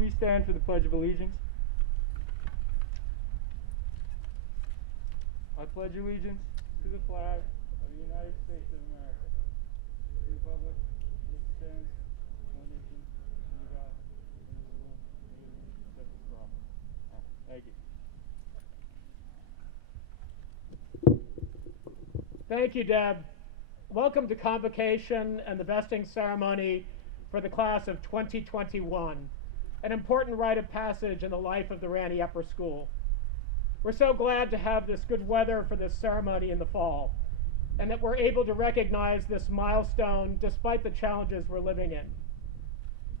Please stand for the Pledge of Allegiance. I pledge allegiance to the flag of the United States of America, to the republic which stands one nation under God, indivisible, with justice for all. Thank you. Thank you, Deb. Welcome to convocation and the vesting ceremony for the class of 2021, an important rite of passage in the life of the Ranney Upper School. We're so glad to have this good weather for this ceremony in the fall, and that we're able to recognize this milestone despite the challenges we're living in.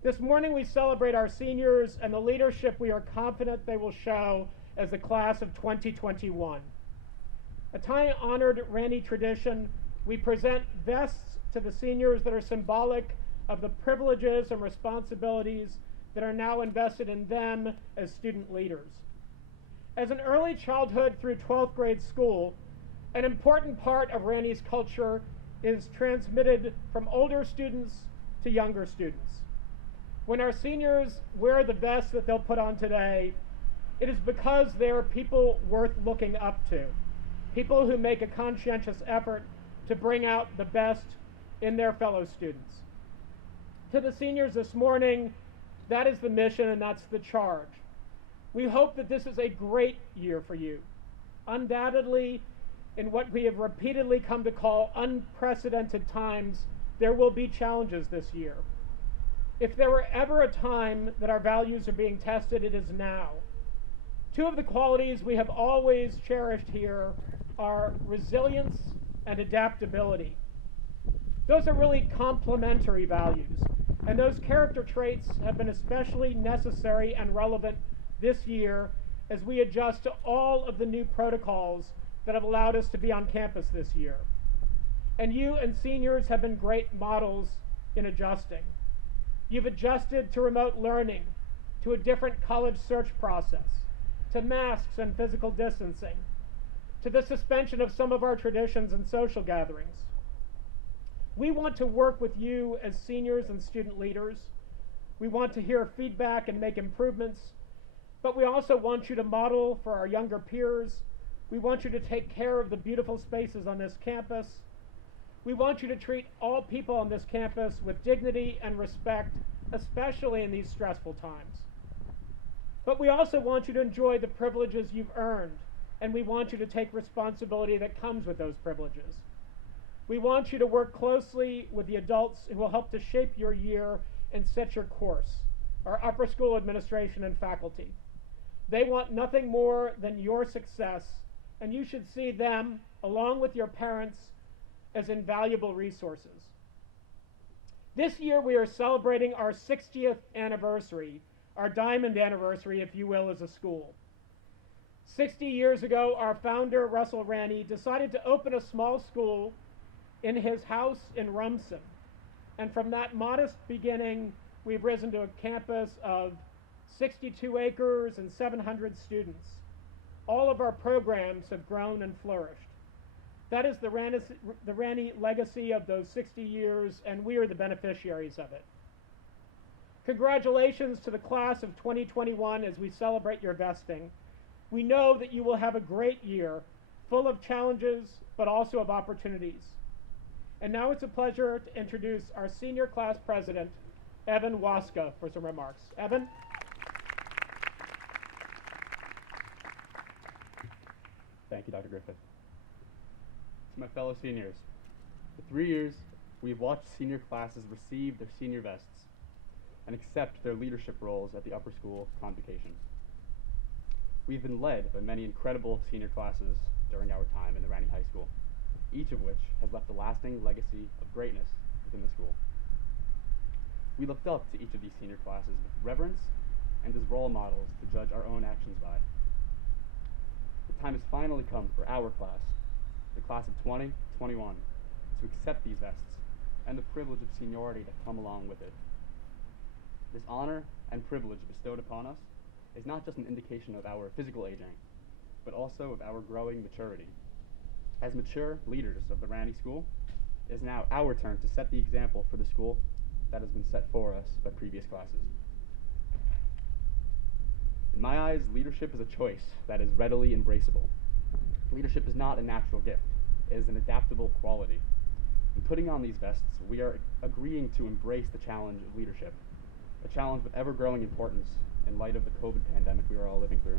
This morning we celebrate our seniors and the leadership we are confident they will show as the class of 2021. A time-honored Ranney tradition, we present vests to the seniors that are symbolic of the privileges and responsibilities that are now invested in them as student leaders. As an early childhood through 12th grade school, an important part of Ranney's culture is transmitted from older students to younger students. When our seniors wear the vests that they'll put on today, it is because they're people worth looking up to, people who make a conscientious effort to bring out the best in their fellow students. To the seniors this morning, that is the mission and that's the charge. We hope that this is a great year for you. Undoubtedly, in what we have repeatedly come to call unprecedented times, there will be challenges this year. If there were ever a time that our values are being tested, it is now. Two of the qualities we have always cherished here are resilience and adaptability. Those are really complementary values, and those character traits have been especially necessary and relevant this year as we adjust to all of the new protocols that have allowed us to be on campus this year. And you and seniors have been great models in adjusting. You've adjusted to remote learning, to a different college search process, to masks and physical distancing, to the suspension of some of our traditions and social gatherings. We want to work with you as seniors and student leaders. We want to hear feedback and make improvements, but we also want you to model for our younger peers. We want you to take care of the beautiful spaces on this campus. We want you to treat all people on this campus with dignity and respect, especially in these stressful times. But we also want you to enjoy the privileges you've earned, and we want you to take responsibility that comes with those privileges. We want you to work closely with the adults who will help to shape your year and set your course, our upper school administration and faculty. They want nothing more than your success, and you should see them, along with your parents, as invaluable resources. This year we are celebrating our 60th anniversary, our diamond anniversary, if you will, as a school. 60 years ago, our founder, Russell Ranney, decided to open a small school in his house in Rumson. And from that modest beginning, we've risen to a campus of 62 acres and 700 students. All of our programs have grown and flourished. That is the Ranney legacy of those 60 years, and we are the beneficiaries of it. Congratulations to the class of 2021 as we celebrate your vesting. We know that you will have a great year, full of challenges, but also of opportunities. And now it's a pleasure to introduce our senior class president, Evan Waska, for some remarks. Evan? Thank you, Dr. Griffith. To my fellow seniors, for 3 years, we've watched senior classes receive their senior vests and accept their leadership roles at the upper school convocation. We've been led by many incredible senior classes during our time in the Ranney High School, each of which has left a lasting legacy of greatness within the school. We looked up to each of these senior classes with reverence and as role models to judge our own actions by. The time has finally come for our class, the class of 2021, to accept these vests and the privilege of seniority that come along with it. This honor and privilege bestowed upon us is not just an indication of our physical aging, but also of our growing maturity. As mature leaders of the Ranney School, it is now our turn to set the example for the school that has been set for us by previous classes. my eyes, leadership is a choice that is readily embraceable. Leadership is not a natural gift, it is an adaptable quality. In putting on these vests, we are agreeing to embrace the challenge of leadership, a challenge with ever-growing importance in light of the COVID pandemic we are all living through.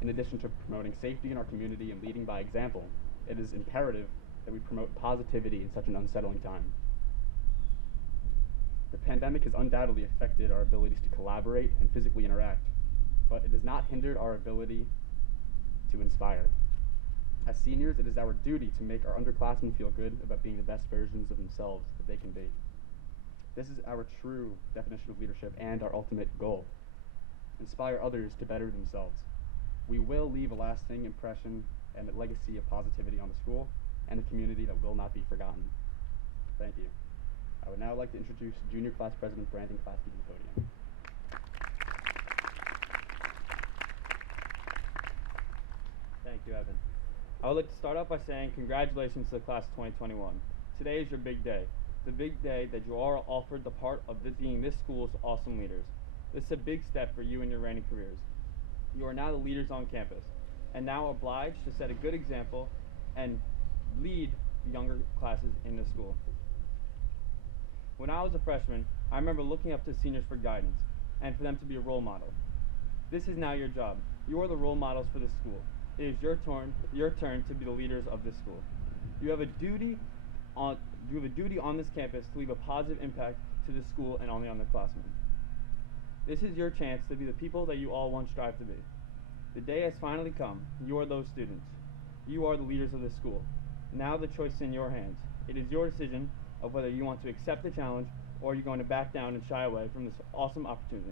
In addition to promoting safety in our community and leading by example, it is imperative that we promote positivity in such an unsettling time. The pandemic has undoubtedly affected our abilities to collaborate and physically interact, but it has not hindered our ability to inspire. As seniors, it is our duty to make our underclassmen feel good about being the best versions of themselves that they can be. This is our true definition of leadership and our ultimate goal. Inspire others to better themselves. We will leave a lasting impression and a legacy of positivity on the school and the community that will not be forgotten. Thank you. I would now like to introduce Junior Class President Brandon Klasky to the podium. Thank you, Evan. I would like to start off by saying congratulations to the class of 2021. Today is your big day. The big day that you are offered the part of being this school's awesome leaders. This is a big step for you in your Ranney careers. You are now the leaders on campus, and now obliged to set a good example and lead the younger classes in the school. When I was a freshman, I remember looking up to seniors for guidance and for them to be a role model. This is now your job. You are the role models for this school. It is your turn to be the leaders of this school. You have a duty on this campus to leave a positive impact to the school and on the underclassmen. This is your chance to be the people that you all once strive to be. The day has finally come. You are those students. You are the leaders of this school. Now the choice is in your hands. It is your decision of whether you want to accept the challenge or you're going to back down and shy away from this awesome opportunity.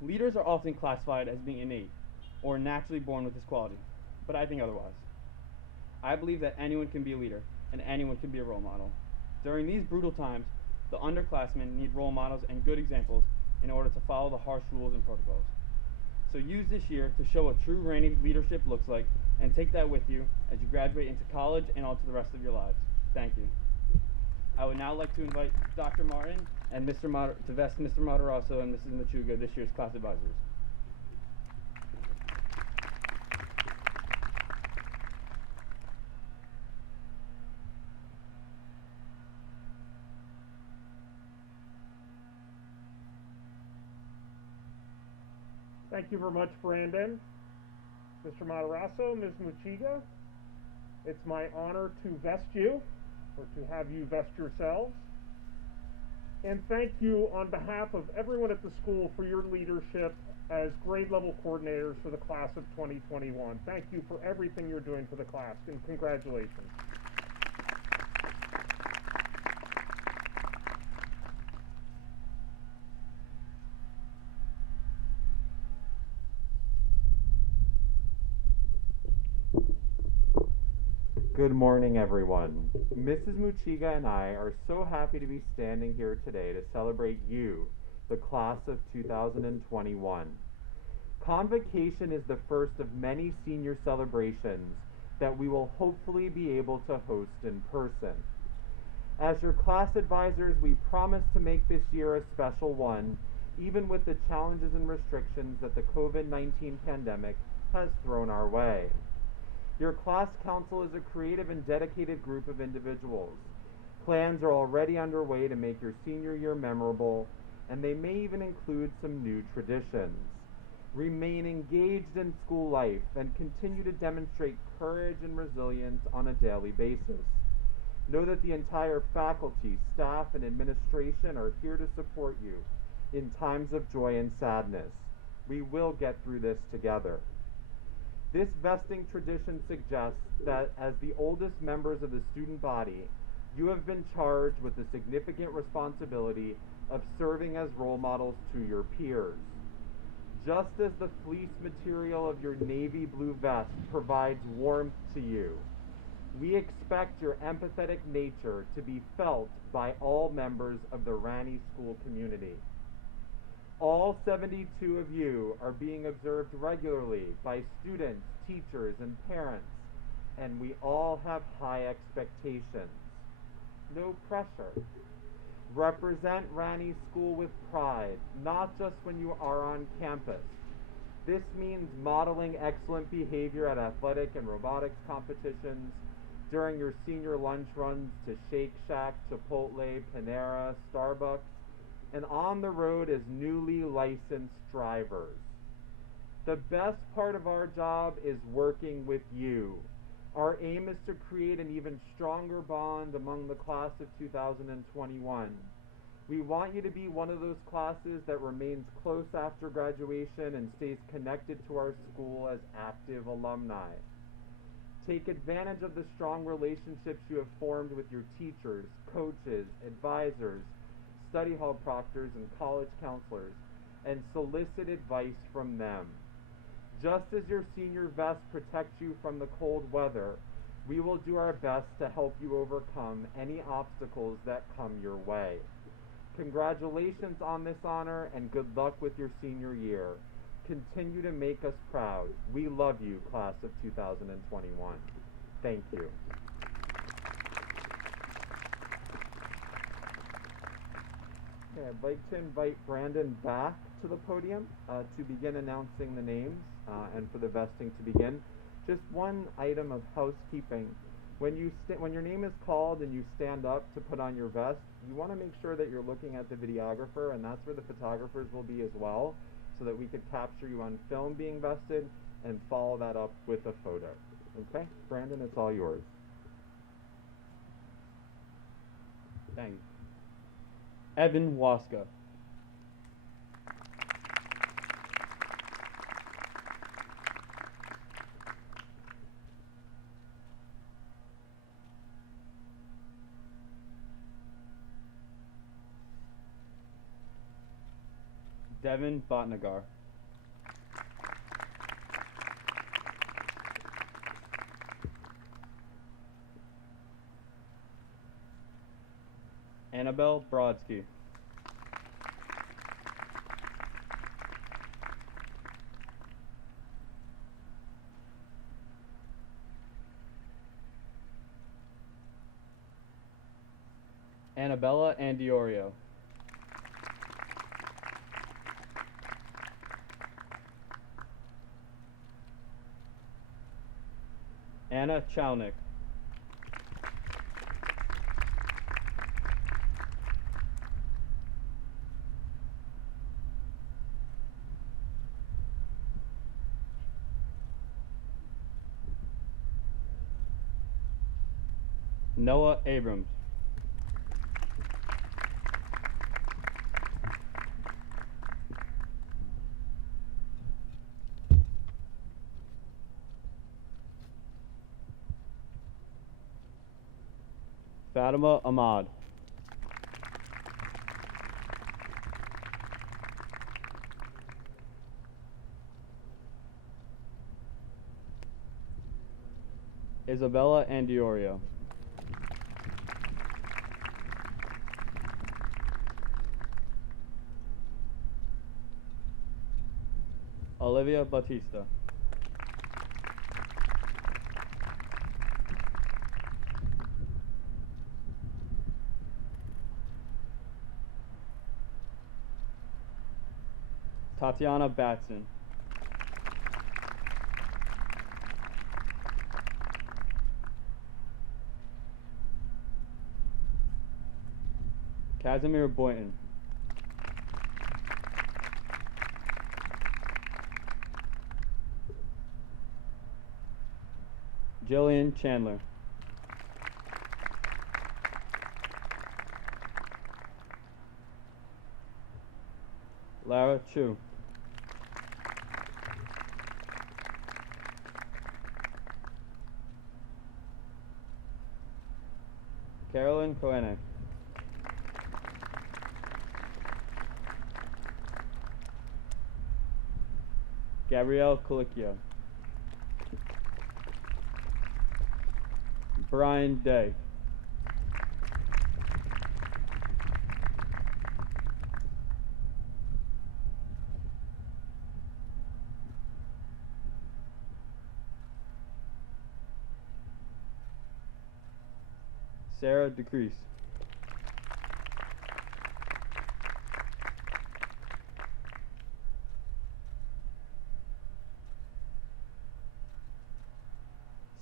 Leaders are often classified as being innate or naturally born with this quality, but I think otherwise. I believe that anyone can be a leader and anyone can be a role model. During these brutal times, the underclassmen need role models and good examples in order to follow the harsh rules and protocols. So use this year to show what true Ranney leadership looks like and take that with you as you graduate into college and on to the rest of your lives. Thank you. I would now like to invite Dr. Martin and to vest Mr. Matarasso and Mrs. Machuga, this year's class advisors. Thank you very much, Brandon. Mr. Matarasso, Ms. Machiga, it's my honor to vest you, or to have you vest yourselves. And thank you on behalf of everyone at the school for your leadership as grade level coordinators for the class of 2021. Thank you for everything you're doing for the class, and congratulations. Good morning, everyone. Mrs. Muchiga and I are so happy to be standing here today to celebrate you, the class of 2021. Convocation is the first of many senior celebrations that we will hopefully be able to host in person. As your class advisors, we promise to make this year a special one, even with the challenges and restrictions that the COVID-19 pandemic has thrown our way. Your class council is a creative and dedicated group of individuals. Plans are already underway to make your senior year memorable, and they may even include some new traditions. Remain engaged in school life and continue to demonstrate courage and resilience on a daily basis. Know that the entire faculty, staff, and administration are here to support you in times of joy and sadness. We will get through this together. This vesting tradition suggests that as the oldest members of the student body, you have been charged with the significant responsibility of serving as role models to your peers. Just as the fleece material of your navy blue vest provides warmth to you, we expect your empathetic nature to be felt by all members of the Ranney School community. All 72 of you are being observed regularly by students, teachers, and parents, and we all have high expectations. No pressure. Represent Ranney School with pride, not just when you are on campus. This means modeling excellent behavior at athletic and robotics competitions, during your senior lunch runs to Shake Shack, Chipotle, Panera, Starbucks, and on the road as newly licensed drivers. The best part of our job is working with you. Our aim is to create an even stronger bond among the class of 2021. We want you to be one of those classes that remains close after graduation and stays connected to our school as active alumni. Take advantage of the strong relationships you have formed with your teachers, coaches, advisors, study hall proctors, and college counselors, and solicit advice from them. Just as your senior vest protects you from the cold weather, we will do our best to help you overcome any obstacles that come your way. Congratulations on this honor and good luck with your senior year. Continue to make us proud. We love you, class of 2021. Thank you. Okay, I'd like to invite Brandon back to the podium to begin announcing the names and for the vesting to begin. Just one item of housekeeping. When your name is called and you stand up to put on your vest, you want to make sure that you're looking at the videographer, and that's where the photographers will be as well, so that we could capture you on film being vested and follow that up with a photo. Okay? Brandon, it's all yours. Thanks. Evan Waska. Devin Botnagar. Annabelle Brodsky. Annabella Andiorio. Anna Chalnick. Noah Abrams. Fatima Ahmad. Isabella Andiorio. Olivia Batista. Tatiana Batson. Casimir Boynton. Jillian Chandler. Lara Chu. Carolyn Koenig. Gabrielle Colicchio. Brian Day. Sarah DeCrease.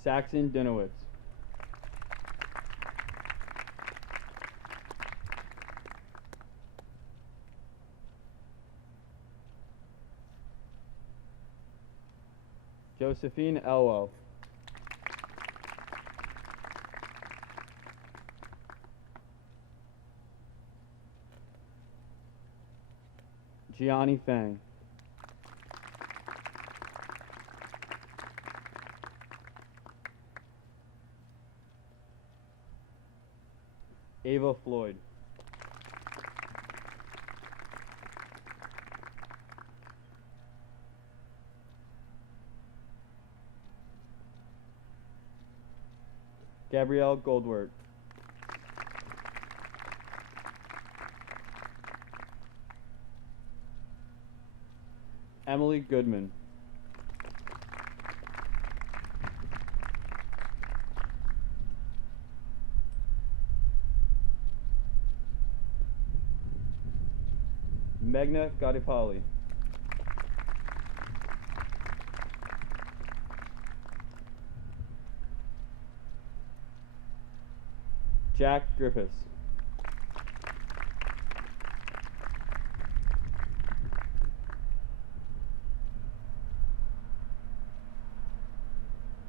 Saxon Dinowitz. Josephine Elwell. Gianni Fang. Ava Floyd. Gabrielle Goldwert. Emily Goodman. Megna Gattipali. Jack Griffiths.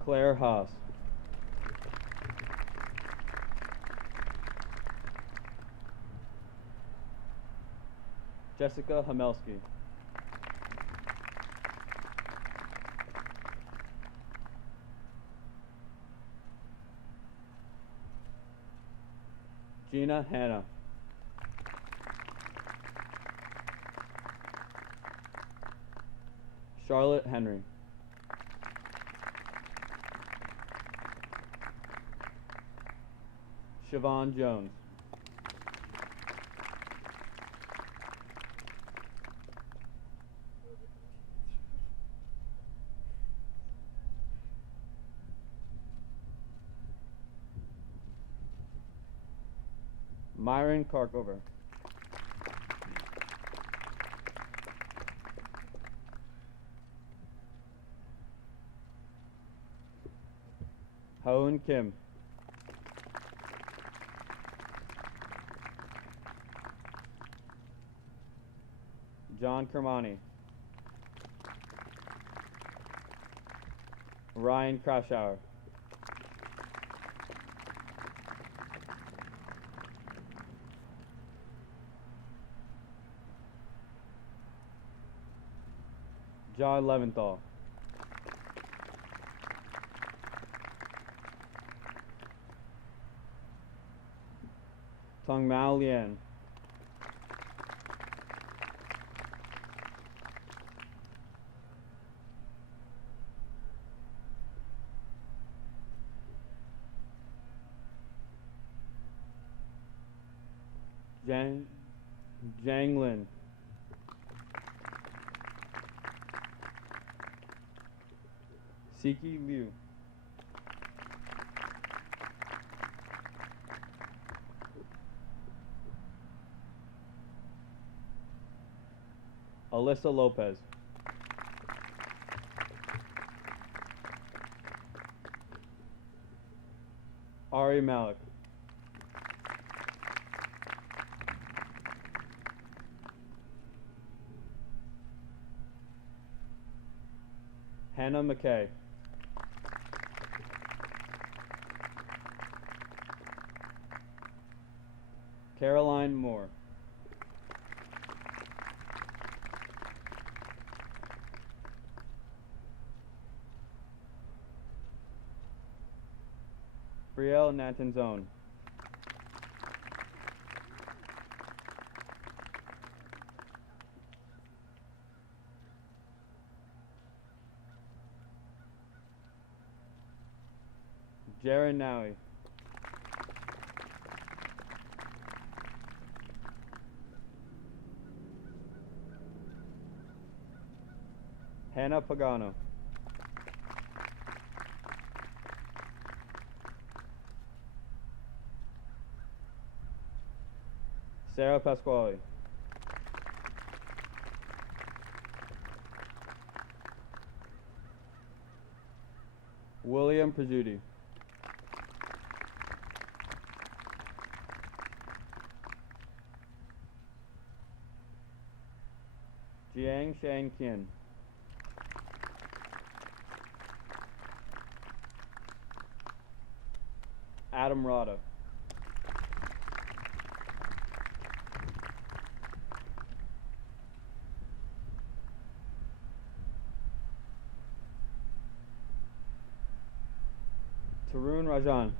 Claire Haas. Jessica Hamelski. Gina Hanna. Charlotte Henry. Siobhan Jones. Myron Karkover. Hoon Kim. John Kermani. Ryan Krashauer. John Leventhal. Tong Mao Lien. Jang Lin. Siki Liu. Alyssa Lopez. Ari Malik. Hannah McKay. Caroline Moore. Brielle Natanzone. Jaron Nowie. Hannah Pagano. Sarah Pasquale. William Pizzuti. Jiang Shang Qian. Adam Rada. Tarun Rajan.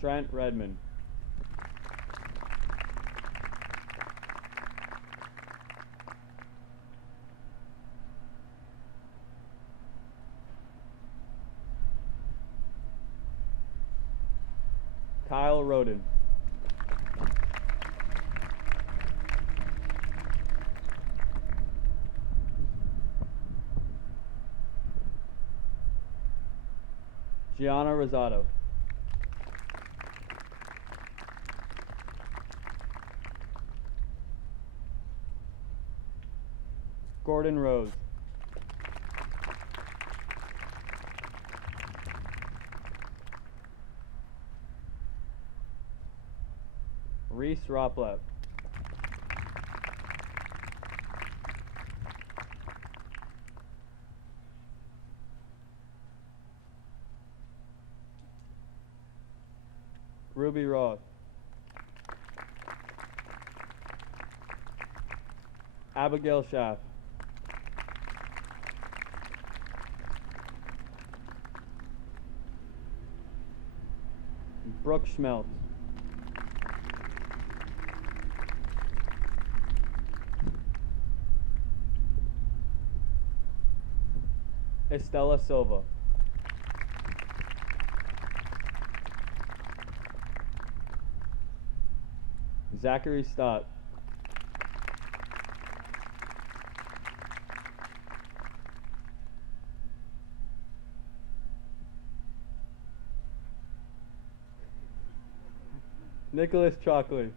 Trent Redmond. Kyle Roden. Gianna Rosado. Gordon Rose. Reese Roplep. Ruby Roth. Abigail Schaff. Brooke Schmeltz. Estella Silva. Zachary Stott. Nicholas Chalkley.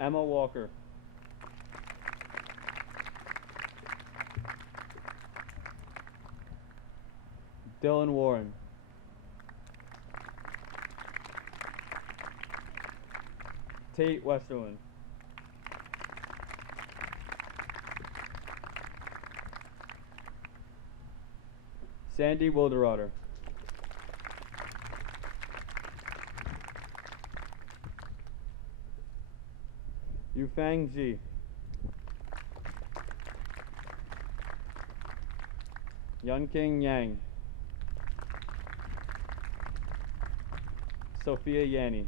Emma Walker. Dylan Warren. Tate Westerland. Sandy Wilderotter. Yufang Ji. Yunking Yang. Sophia Yanni.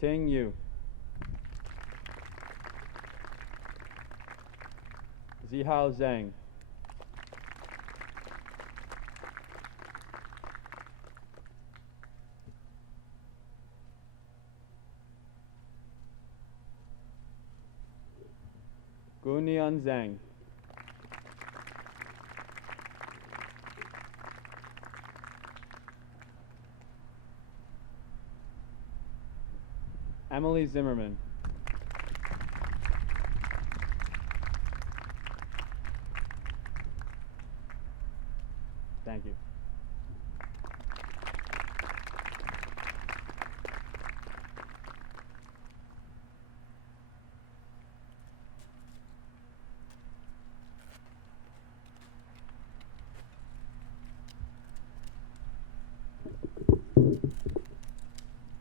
Ting Yu. Zihao Zhang. Gunian Zhang. Emily Zimmerman. Thank you.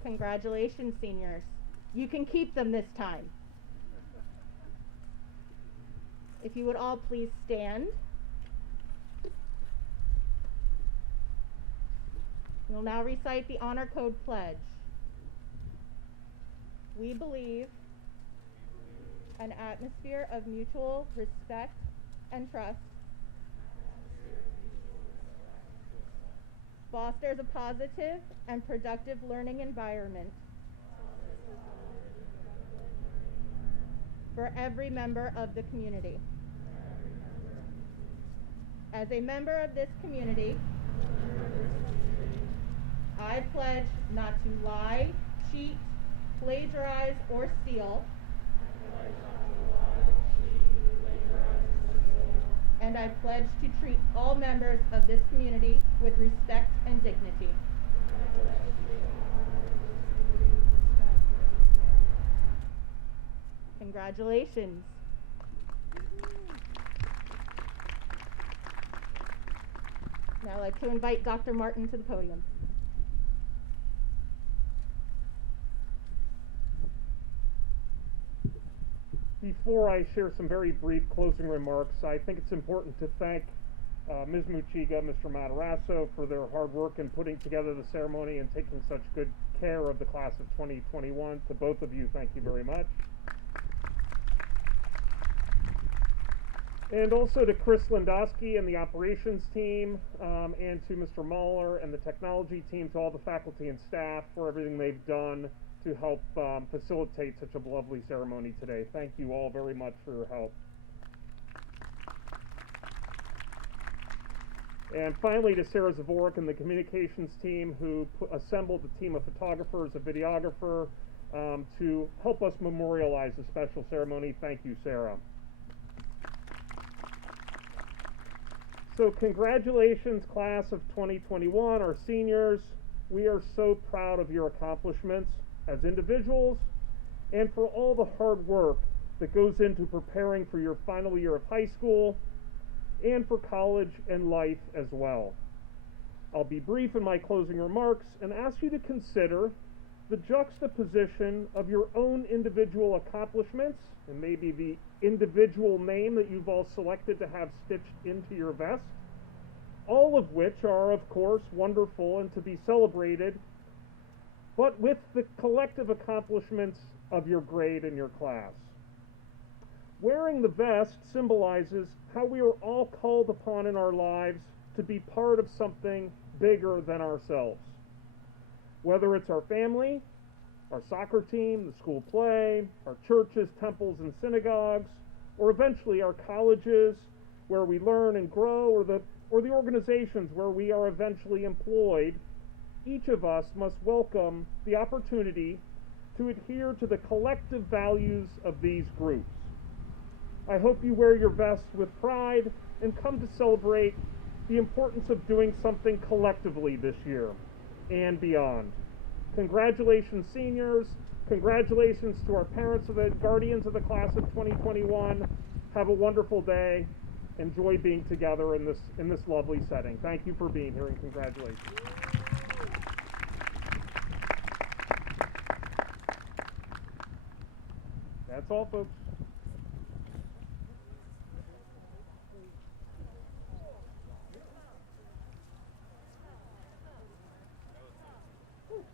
Congratulations, seniors. You can keep them this time. If you would all please stand. We'll now recite the Honor Code Pledge. We believe an atmosphere of mutual respect and trust fosters a positive and productive learning environment for every member of the community. As a member of this community, I pledge not to lie, cheat, plagiarize, or steal. And I pledge to treat all members of this community with respect and dignity. Congratulations. Now I'd like to invite Dr. Martin to the podium. Before I share some very brief closing remarks, I think it's important to thank Ms. Muchiga, Mr. Matarasso for their hard work in putting together the ceremony and taking such good care of the class of 2021. To both of you, thank you very much. And also to Chris Lindowski and the operations team, and to Mr. Mahler and the technology team, to all the faculty and staff for everything they've done to help facilitate such a lovely ceremony today. Thank you all very much for your help. And finally to Sarah Zavorik and the communications team who assembled a team of photographers, a videographer, to help us memorialize the special ceremony. Thank you, Sarah. So congratulations, class of 2021, our seniors. We are so proud of your accomplishments as individuals and for all the hard work that goes into preparing for your final year of high school and for college and life as well. I'll be brief in my closing remarks and ask you to consider the juxtaposition of your own individual accomplishments and maybe the individual name that you've all selected to have stitched into your vest, all of which are, of course, wonderful and to be celebrated, but with the collective accomplishments of your grade and your class. Wearing the vest symbolizes how we are all called upon in our lives to be part of something bigger than ourselves. Whether it's our family, our soccer team, the school play, our churches, temples, and synagogues, or eventually our colleges where we learn and grow, or the organizations where we are eventually employed, each of us must welcome the opportunity to adhere to the collective values of these groups. I hope you wear your vests with pride and come to celebrate the importance of doing something collectively this year and beyond. Congratulations, seniors. Congratulations to our parents and the guardians of the class of 2021. Have a wonderful day. Enjoy being together in this lovely setting. Thank you for being here and congratulations. That's all, folks.